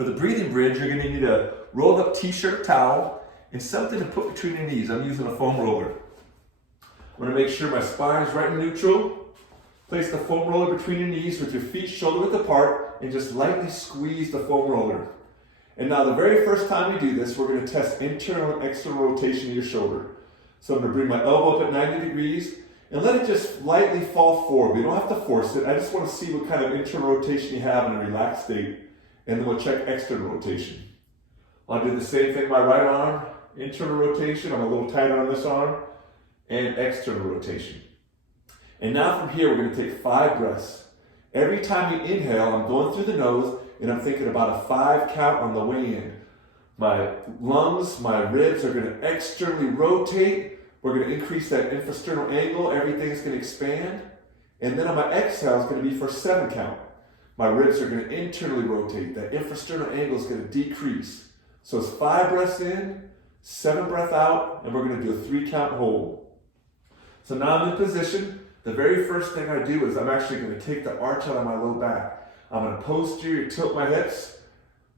For the breathing bridge, you're gonna need a rolled up t-shirt towel and something to put between your knees. I'm using a foam roller. I'm gonna make sure my spine is right in neutral. Place the foam roller between your knees with your feet shoulder width apart and just lightly squeeze the foam roller. And now the very first time we do this, we're gonna test internal and external rotation of your shoulder. So I'm gonna bring my elbow up at 90 degrees and let it just lightly fall forward. We don't have to force it. I just wanna see what kind of internal rotation you have in a relaxed state. And then we'll check external rotation. I'll do the same thing with my right arm, internal rotation. I'm a little tighter on this arm, and external rotation. And now from here, we're gonna take 5 breaths. Every time you inhale, I'm going through the nose and I'm thinking about a 5 count on the way in. My lungs, my ribs are gonna externally rotate. We're gonna increase that infrasternal angle. Everything's gonna expand. And then on my exhale, it's gonna be for 7 count. My ribs are gonna internally rotate. That infrasternal angle is gonna decrease. So it's 5 breaths in, 7 breath out, and we're gonna do a 3 count hold. So now I'm in position. The very first thing I do is I'm actually gonna take the arch out of my low back. I'm gonna posterior tilt my hips.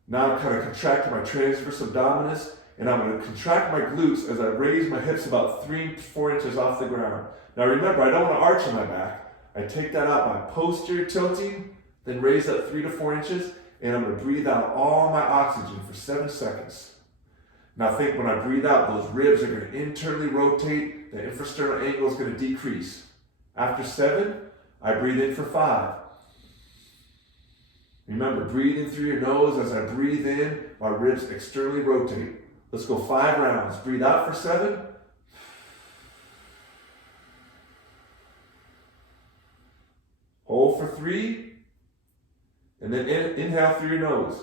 Now I'm kind of contracting my transverse abdominis, and I'm gonna contract my glutes as I raise my hips about 3 to 4 inches off the ground. Now remember, I don't wanna arch in my back. I take that out by posterior tilting, then raise up 3 to 4 inches, and I'm gonna breathe out all my oxygen for 7 seconds. Now think, when I breathe out, those ribs are gonna internally rotate, the infrasternal angle is gonna decrease. After 7, I breathe in for 5. Remember, breathing through your nose. As I breathe in, my ribs externally rotate. Let's go 5 rounds. Breathe out for 7. Hold for 3. And then inhale through your nose.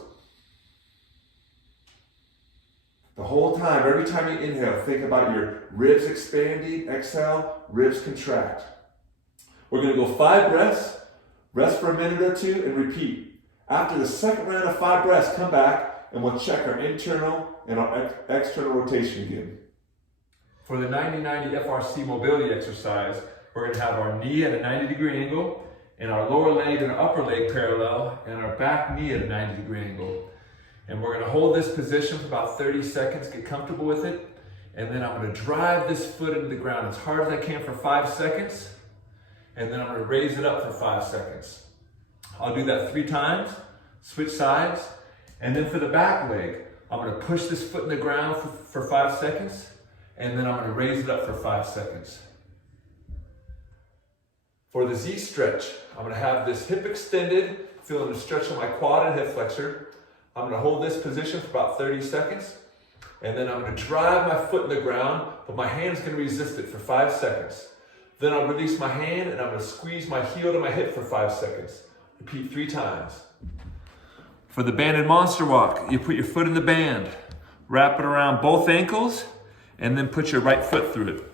The whole time, every time you inhale, think about your ribs expanding. Exhale, ribs contract. We're gonna go 5 breaths, rest for a minute or 2, and repeat. After the second round of 5 breaths, come back and we'll check our internal and our external rotation again. For the 90-90 FRC mobility exercise, we're gonna have our knee at a 90-degree angle, and our lower leg and our upper leg parallel, and our back knee at a 90-degree angle. And we're gonna hold this position for about 30 seconds, get comfortable with it, and then I'm gonna drive this foot into the ground as hard as I can for 5 seconds, and then I'm gonna raise it up for 5 seconds. I'll do that 3 times, switch sides, and then for the back leg, I'm gonna push this foot in the ground for 5 seconds, and then I'm gonna raise it up for 5 seconds. For the Z stretch, I'm gonna have this hip extended, feeling the stretch of my quad and hip flexor. I'm gonna hold this position for about 30 seconds, and then I'm gonna drive my foot in the ground, but my hand's gonna resist it for 5 seconds. Then I'll release my hand, and I'm gonna squeeze my heel to my hip for 5 seconds. Repeat 3 times. For the banded monster walk, you put your foot in the band, wrap it around both ankles, and then put your right foot through it.